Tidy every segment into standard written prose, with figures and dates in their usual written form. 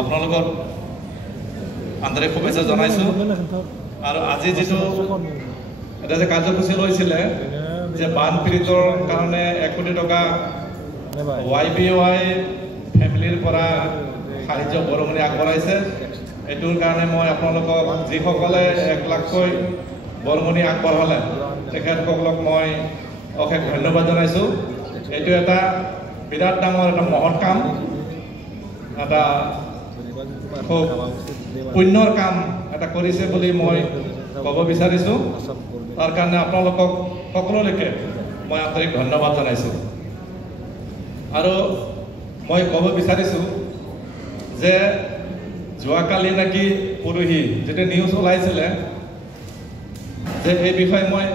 আপোনালোকৰ আন্তৰিক শুভেচ্ছা জনাইছোঁ আৰু আজি যিটো এটা যে কাৰ্যসূচী লৈছিলে যে বানপীড়িতৰ কাৰণে 1 কোটি টকা YBY ফেমিলিৰ পৰা সাহায্য বৰঙণি আগবঢ়াইছে এইটোৰ কাৰণে মই আপোনালোকক যিসকলে 1 লাখকৈ বৰঙণি আগবঢ়ালে তেখেতসকলক মই অশেষ ধন্যবাদ জনাইছোঁ এইটো এটা বিৰাট ডাঙৰ এটা মহৎ কাম এটা খুব পুণ্যৰ কাম এটা কৰিছে বুলি মই ক'ব বিচাৰিছোঁ তাৰ কাৰণে আপোনালোকক সকলোলৈকে মই আন্তৰিক ধন্যবাদ জনাইছোঁ আৰু মই ক'ব বিচাৰিছোঁ যে যোৱাকালি নাকি পৰহি যেটা নিউজ ওলাইছিলে যে এই বিষয়ে মই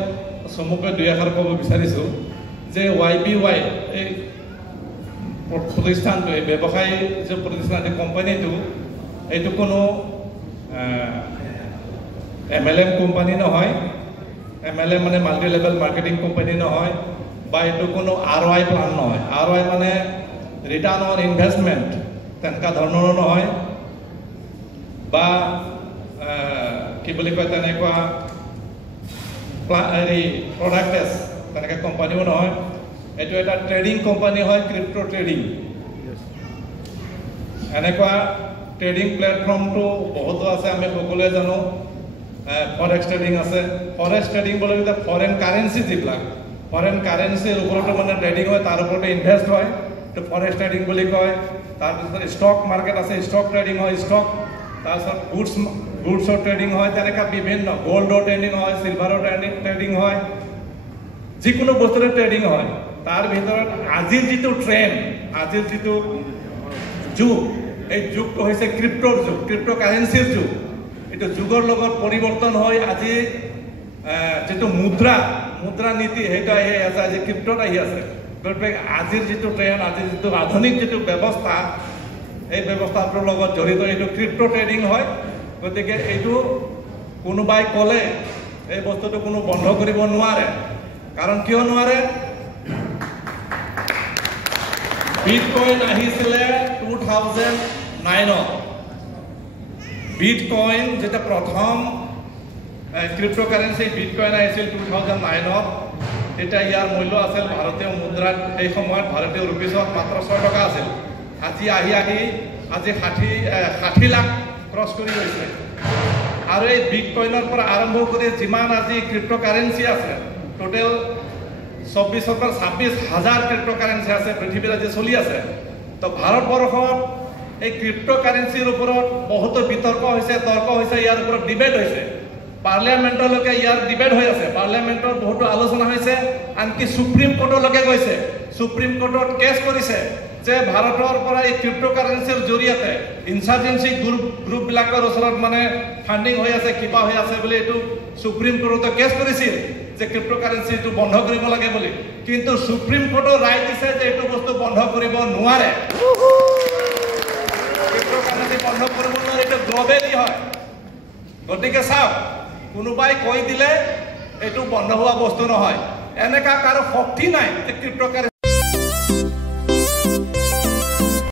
চমুকৈ 2 আখৰ ক'ব বিচাৰিছোঁ যে YBY এই প্ৰতিষ্ঠানটো এই ব্যৱসায়ী যে প্ৰতিষ্ঠান এই কোম্পানীটো এইটো কোনো MLM কোম্পানী নহয় MLM মানে মাল্টি লেভেল মাৰ্কেটিং কোম্পানী নহয় বা এইটো কোনো ROI প্লান নহয় ROI মানে ৰিটাৰ্ণ অন ইনভেষ্টমেণ্ট তেনেকুৱা ধৰণৰ নহয় বা কি বুলি কয় তেনেকুৱা প্ৰডাক্ট বেছ তেনেকৈ কোম্পানীও নহয় এইটো এটা ট্ৰেডিং কোম্পানী হয় ক্ৰিপ্টো ট্ৰেডিং এনেকুৱা ট্ৰেডিং প্লেটফৰ্মটো বহুতো আছে আমি সকলোৱে জানো ফৰেক্স ট্ৰেডিং আছে ফৰেক্স ট্ৰেডিং বুলি ক'লে ফৰেন কাৰেঞ্চি যিবিলাক ফৰেন কাৰেঞ্চিৰ ওপৰতো মানে ট্ৰেডিং হয় তাৰ ওপৰতে ইনভেষ্ট হয় এইটো ফৰেক্স ট্ৰেডিং বুলি কয় তাৰপিছত ষ্টক মাৰ্কেট আছে ষ্টক ট্ৰেডিং হয় ষ্টক তাৰপিছত গুডছৰ ট্ৰেডিং হয় তেনেকুৱা বিভিন্ন গোল্ডৰ ট্ৰেডিং হয় চিলভাৰৰ ট্ৰেডিং হয় যিকোনো বস্তুৰে ট্ৰেডিং হয় তাৰ ভিতৰত আজিৰ যিটো ট্ৰেণ্ড আজিৰ যিটো যুগ এই যুগটো হৈছে ক্ৰিপ্টোৰ যুগ ক্ৰিপ্টো কাৰেঞ্চিৰ যুগ এইটো যুগৰ লগত পৰিৱৰ্তন হৈ আজি যিটো মুদ্ৰা নীতি সেইটো আহি আছে আজি ক্ৰিপ্টোত আহি আছে গতিকে আজিৰ যিটো ট্ৰেণ্ড আজিৰ যিটো আধুনিক যিটো ব্যৱস্থা এই ব্যৱস্থাটোৰ লগত জড়িত এইটো ক্ৰিপ্টো ট্ৰেডিং হয় গতিকে এইটো কোনোবাই ক'লে এই বস্তুটো কোনো বন্ধ কৰিব নোৱাৰে কাৰণ কিয় নোৱাৰে বিটকইন আহিছিলে 2009 বিটকইন যেটা প্ৰথম ক্ৰিপ্টো কাৰেঞ্চি বিটকইন আহিছিল 2009 এটা ইয়াৰ মূল্য আছিল ভাৰতীয় মুদ্ৰাত এই সময়ত ভাৰতীয় ৰুপিছত মাত্ৰ 6 টকা আছিল আজি আজি 60 লাখ ক্ৰছ কৰি গৈছে আৰু এই বিটকইনৰ পৰা আৰম্ভ কৰি যিমান আজি ক্ৰিপ্টো কাৰেঞ্চি আছে টোটেল 24 পৰা 26,000 ক্ৰিপ্টো কাৰেঞ্চি আছে পৃথিৱীত আজি চলি আছে তো ভাৰতবৰ্ষত এই ক্ৰিপ্টো কাৰেঞ্চিৰ ওপৰত বহুতো বিতৰ্ক হৈছে তৰ্ক হৈছে ইয়াৰ ওপৰত ডিবেট হৈছে পাৰ্লিয়ামেণ্টলৈকে ইয়াৰ ডিবেট হৈ আছে পাৰ্লিয়ামেণ্টত বহুতো আলোচনা হৈছে আনকি সুপ্ৰিম কোৰ্টলৈকে গৈছে সুপ্ৰিম কোৰ্টত কেছ কৰিছে যে ভাৰতৰ পৰা এই ক্ৰিপ্টো কাৰেঞ্চিৰ জৰিয়তে ইনচাৰ্জেন্সি গ্ৰুপবিলাকৰ ওচৰত মানে ফাণ্ডিং হৈ আছে কিবা হৈ আছে বুলি এইটো সুপ্ৰিম কোৰ্টত কেছ কৰিছিল যে ক্ৰিপ্টো কাৰেঞ্চিটো বন্ধ কৰিব লাগে বুলি কিন্তু সুপ্ৰিম কোৰ্টৰ ৰায় দিছে যে এইটো বস্তু বন্ধ কৰিব নোৱাৰে ক্ৰিপ্টো কাৰেঞ্চি বন্ধ কৰিব নোৱাৰে এইটো গ্ল'বেলি হয় গতিকে চাওক কোনোবাই কৈ দিলে এইটো বন্ধ হোৱা বস্তু নহয় এনেকা কাৰো শক্তি নাই যে ক্ৰিপ্টো